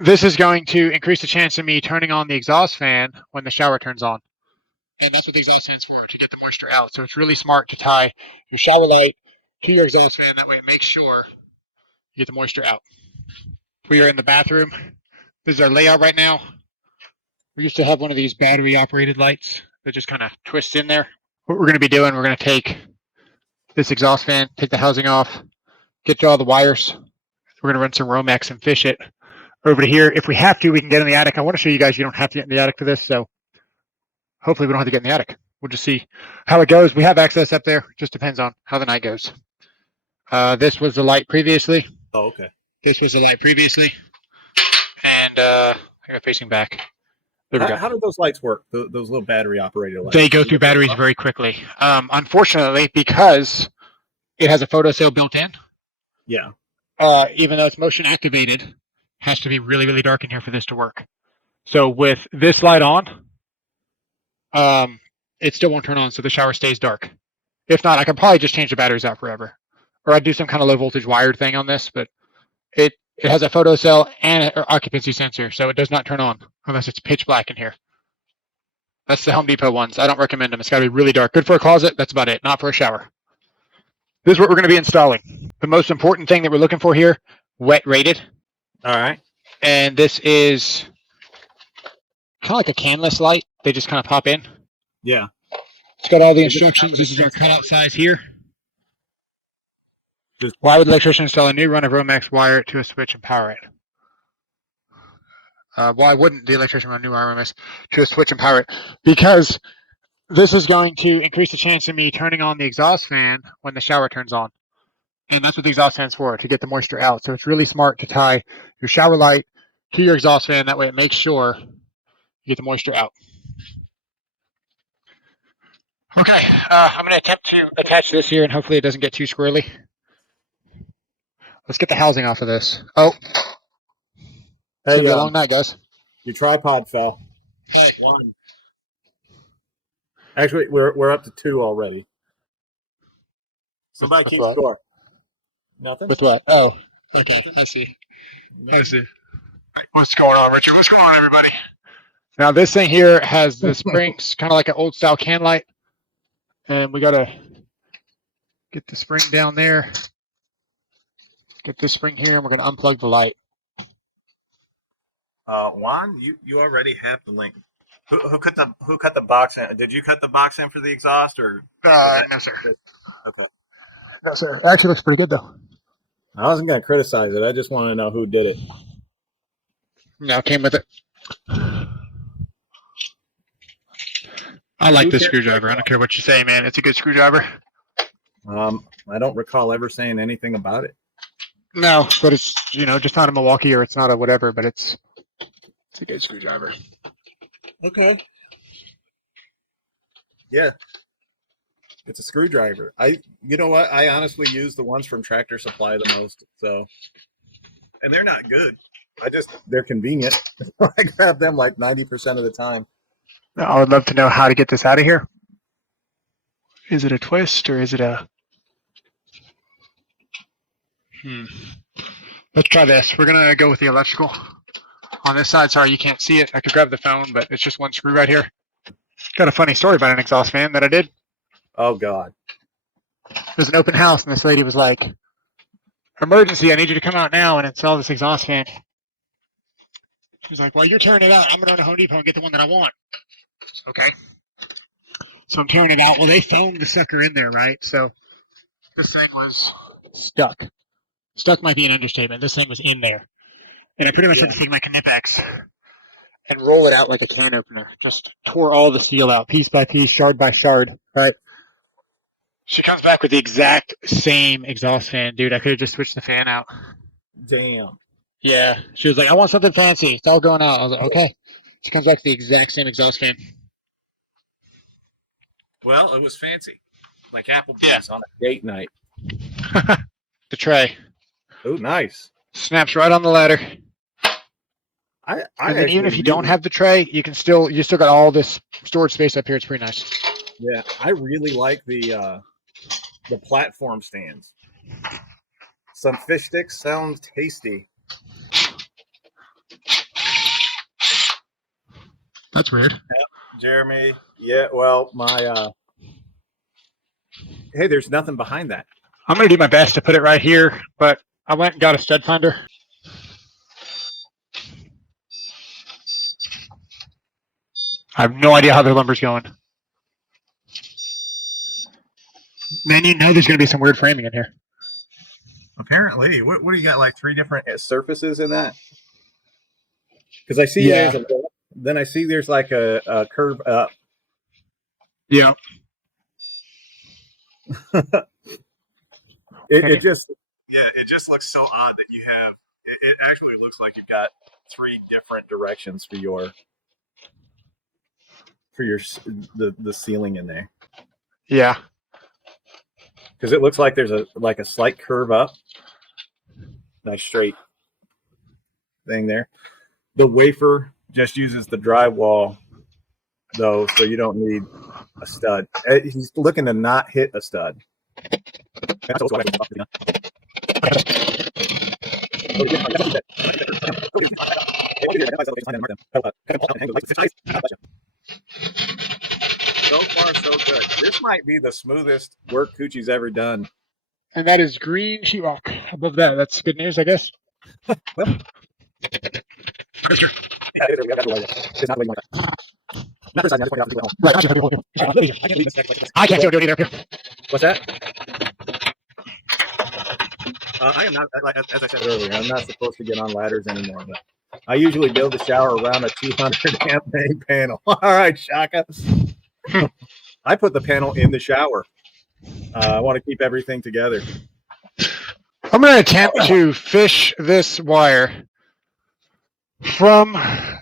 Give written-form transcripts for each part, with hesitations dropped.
This is going to increase the chance of me turning on the exhaust fan when the shower turns on. And that's what the exhaust fan's for, to get the moisture out. So it's really smart to tie your shower light to your exhaust fan. That way it makes sure you get the moisture out. We are in the bathroom. This is our layout right now. We used to have one of these battery operated lights that just kind of twists in there. What we're going to be doing, we're going to take this exhaust fan, take the housing off, get to all the wires. We're going to run some Romex and fish it over to here. If we have to, we can get in the attic. I want to show you guys you don't have to get in the attic for this, so hopefully we don't have to get in the attic. We'll just see how it goes. We have access up there. Just depends on how the night goes. This was the light previously. Oh, okay. This was the light previously. And I got facing back. There we go. How do those lights work? Those little battery operated lights? They go through batteries very quickly. Unfortunately, because it has a photocell built in. Yeah. Even though it's motion activated, it has to be really, really dark in here for this to work. So with this light on, it still won't turn on, so the shower stays dark. If not, I could probably just change the batteries out forever. Or I'd do some kind of low voltage wired thing on this, but it has a photocell and an occupancy sensor, so it does not turn on unless it's pitch black in here. That's the Home Depot ones. I don't recommend them. It's got to be really dark. Good for a closet. That's about it. Not for a shower. This is what we're going to be installing. The most important thing that we're looking for here, wet rated. All right. And this is kind of like a canless light. They just kind of pop in. Yeah. It's got all the instructions. This is our cutout size here. Why would the electrician install a new run of Romex, wire it to a switch, and power it? Why wouldn't the electrician run a new wire Romex to a switch and power it? Because this is going to increase the chance of me turning on the exhaust fan when the shower turns on. And that's what the exhaust fan's for, to get the moisture out. So it's really smart to tie your shower light to your exhaust fan. That way it makes sure you get the moisture out. Okay, I'm going to attempt to attach this here, and hopefully it doesn't get too squirrely. Let's get the housing off of this. Oh, it's going to be a long night, guys. Your tripod fell. Hey. One. Actually, we're up to 2 already. Somebody keep score. Nothing? With what? Oh, okay. I see. I see. What's going on, Richard? What's going on, everybody? Now, this thing here has the springs, kind of like an old style can light. And we got to get the spring down there. Get this spring here, and we're going to unplug the light. Juan, you already have the link. Who cut the box in? Did you cut the box in for the exhaust, or? No, sir. Okay. No, sir. It actually looks pretty good, though. I wasn't going to criticize it. I just want to know who did it. No, came with it. I like this screwdriver. I don't care what you say, man. It's a good screwdriver. I don't recall ever saying anything about it. No, but it's, just not a Milwaukee or it's not a whatever, but it's a good screwdriver. Okay. Yeah. It's a screwdriver. You know what? I honestly use the ones from Tractor Supply the most. So, and they're not good. They're convenient. I grab them like 90% of the time. I would love to know how to get this out of here. Is it a twist or is it a... Let's try this. We're going to go with the electrical on this side. Sorry, you can't see it. I could grab the phone, but it's just one screw right here. Got a funny story about an exhaust fan that I did. Oh, God. It was an open house, and this lady was like, emergency, I need you to come out now and install this exhaust fan. She was like, well, you're tearing it out. I'm going to go to Home Depot and get the one that I want. Okay. So I'm tearing it out. Well, they foamed the sucker in there, right? So this thing was stuck. Stuck might be an understatement. This thing was in there. And I pretty much had to take my Knipex and roll it out like a can opener. Just tore all the steel out, piece by piece, shard by shard. Right. She comes back with the exact same exhaust fan. Dude, I could have just switched the fan out. Damn. Yeah. She was like, I want something fancy. It's all going out. I was like, okay. She comes back with the exact same exhaust fan. Well, it was fancy. Like Applebee's on a date night. The tray. Oh, nice. Snaps right on the ladder. And then even if you don't have the tray, you still got all this storage space up here. It's pretty nice. Yeah, I really like the platform stands. Some fish sticks sounds tasty. That's weird. Jeremy. Yeah, well, my hey, there's nothing behind that. I'm going to do my best to put it right here, but I went and got a stud finder. I have no idea how the lumber's going. Man, you know there's going to be some weird framing in here. Apparently, what do you got? Like 3 different surfaces in that? Because I see Yeah. then I see there's like a curve up. Yeah. It just looks so odd that you have. It actually looks like you've got 3 different directions for your the ceiling in there. Yeah. Because it looks like there's a slight curve up, nice straight thing there. The wafer just uses the drywall though, so you don't need a stud. He's looking to not hit a stud. That's also so far, so good. This might be the smoothest work Coochie's ever done. And that is green sheetrock above that. That's good news, I guess. Well, I can't do it either. What's that? I am not, as I said earlier, I'm not supposed to get on ladders anymore, but I usually build the shower around a 200 amp main panel. All right, Shaka. I put the panel in the shower. I want to keep everything together. I'm going to attempt to fish this wire from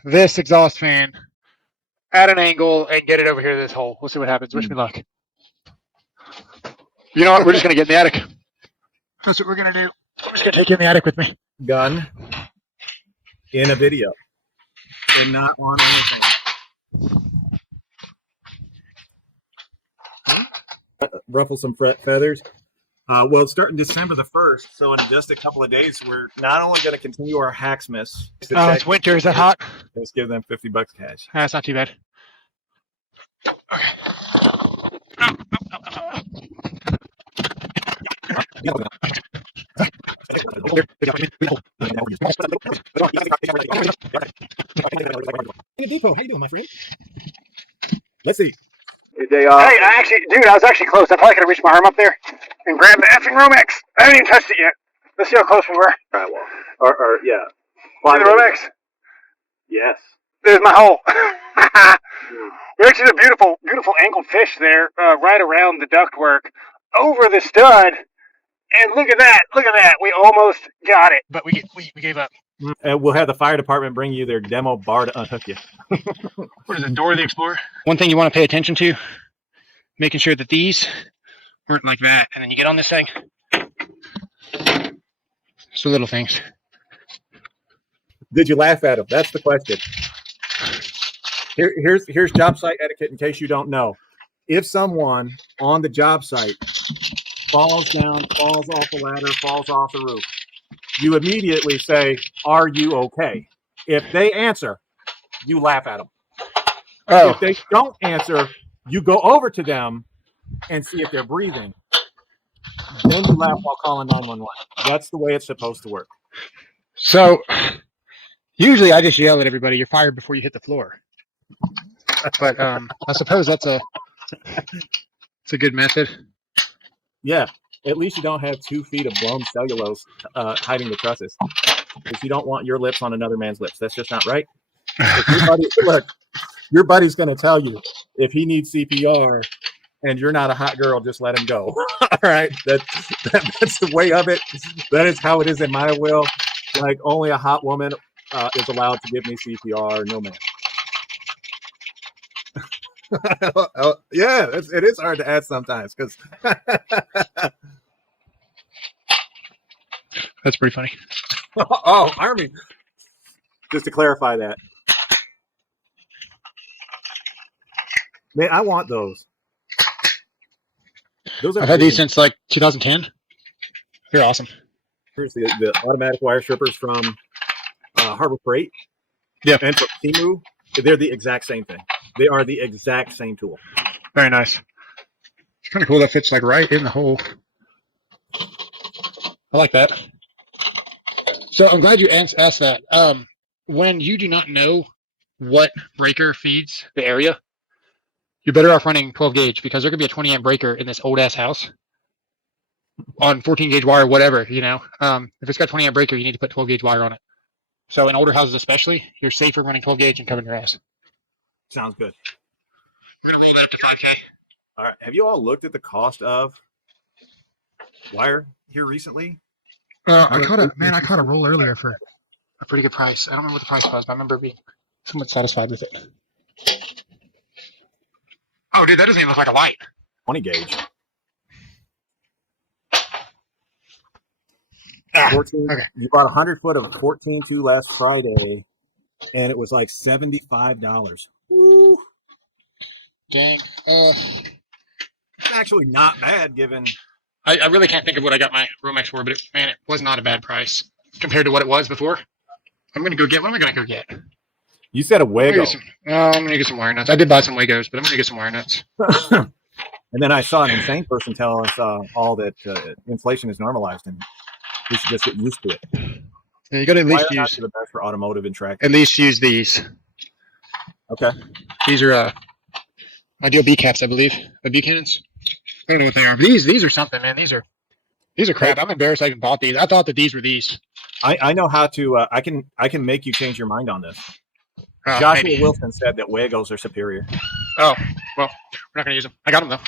this exhaust fan at an angle and get it over here to this hole. We'll see what happens. Wish me luck. You know what? We're just going to get in the attic. That's what we're going to do. I'm just going to take you in the attic with me. Gun in a video and not on anything. Ruffle some feathers. Well, it's starting December the 1st, so in just a couple of days, we're not only going to continue our Hacksmiths. Oh, it's winter. Is that hot? Let's give them $50 cash. That's not too bad. Depot, how you doing, my friend? Let's see. Hey, I was actually close. I probably could have reached my arm up there and grabbed the effing Romex. I haven't even touched it yet. Let's see how close we were. Or yeah. See the Romex? Yes. There's my hole. We actually did a beautiful, beautiful angled fish there, right around the ductwork, over the stud. And look at that! Look at that! We almost got it, but we gave up. We'll have the fire department bring you their demo bar to unhook you. What is it, Dora the Explorer? One thing you want to pay attention to, making sure that these weren't like that. And then you get on this thing. So little things. Did you laugh at them? That's the question. Here's job site etiquette in case you don't know. If someone on the job site falls down, falls off the ladder, falls off the roof, you immediately say, "Are you okay?" If they answer, you laugh at them. Oh. If they don't answer, you go over to them and see if they're breathing. Then you laugh while calling 911. That's the way it's supposed to work. So usually I just yell at everybody, "You're fired before you hit the floor." But I suppose it's a good method. Yeah, at least you don't have 2 feet of blown cellulose hiding the trusses, because you don't want your lips on another man's lips. That's just not right. Your buddy's going to tell you if he needs CPR and you're not a hot girl, just let him go. All right, that's the way of it. That is how it is in my will. Like, only a hot woman is allowed to give me CPR. No man. Yeah, it is hard to add sometimes because That's pretty funny. oh, Army. Just to clarify that, man, I want those. Those are I've had these since like 2010. They're awesome. Here's the automatic wire strippers from Harbor Freight. Yeah, and from Temu. They're the exact same thing. They are the exact same tool. Very nice. It's kind of cool that fits like right in the hole. I like that. So I'm glad you asked that. When you do not know what breaker feeds the area, you're better off running 12 gauge because there could be a 20 amp breaker in this old ass house on 14 gauge wire, whatever, you know. If it's got 20 amp breaker, you need to put 12 gauge wire on it. So in older houses especially, you're safer running 12 gauge and covering your ass. Sounds good. We're gonna roll that up to 5K. All right. Have you all looked at the cost of wire here recently? I caught a roll earlier for a pretty good price. I don't remember what the price was, but I remember being somewhat satisfied with it. Oh, dude, that doesn't even look like a light. 20 gauge. 14, okay. You bought 100 foot of 14.2 last Friday, and it was like $75. Woo. Dang. It's actually not bad given. I really can't think of what I got my Romex for, but it was not a bad price compared to what it was before. I'm gonna go get. What am I gonna go get? You said a Wago. I'm gonna get some wire nuts. I did buy some Wagos, but I'm gonna get some wire nuts. And then I saw an insane person tell us all that inflation is normalized and we should just get used to it. Yeah, you gotta at least Wire nuts use are the best for automotive and track. at least use these. Okay. These are Ideal B caps, I believe. The Buchanans. I don't know what they are. But these are something, man. These are crap. I'm embarrassed I even bought these. I thought that these were these. I know how to. I can make you change your mind on this. Oh, Joshua maybe. Wilson said that Wagos are superior. Oh, well, we're not gonna use them. I got them though.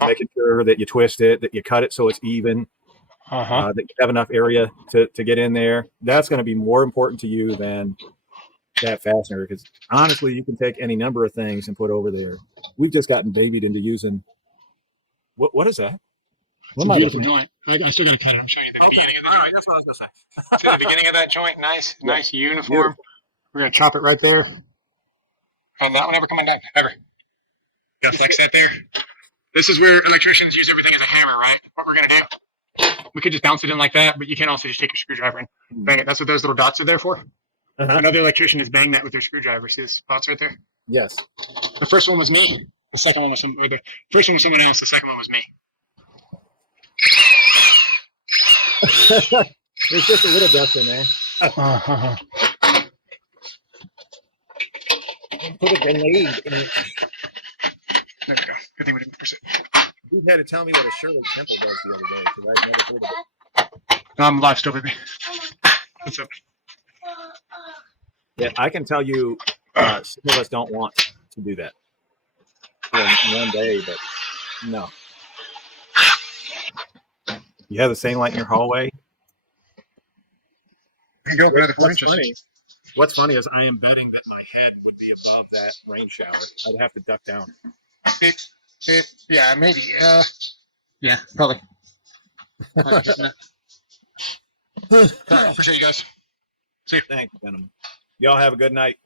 Making sure that you twist it, that you cut it so it's even, that you have enough area to get in there. That's going to be more important to you than that fastener, because honestly, you can take any number of things and put over there. We've just gotten babied into using. What is that? It's a beautiful joint. I still gotta cut it. I'm showing you the beginning of the joint. That's what I was going to say. See the beginning of that joint? Nice uniform. We're gonna chop it right there. And that one ever coming down, ever. Gotta flex that there. This is where electricians use everything as a hammer, right? What we're gonna do. We could just bounce it in like that, but you can also just take your screwdriver and bang it. That's what those little dots are there for. Another electrician is bang that with their screwdriver. See the spots right there? Yes. The first one was me. The second one was the first one was someone else. The second one was me. There's just a little dust in there. Put a grenade in it. There we go. Good thing we didn't push it. You had to tell me what a Shirley Temple does the other day, because I've never heard of it. I'm live still, baby. What's up? Yeah, I can tell you, some of us don't want to do that one day, but no. You have the same light in your hallway. You go for the What's funny is I am betting that my head would be above that rain shower. I'd have to duck down. Yeah, maybe. Yeah, probably. Appreciate you guys. See you. Thanks, Venom. Y'all have a good night.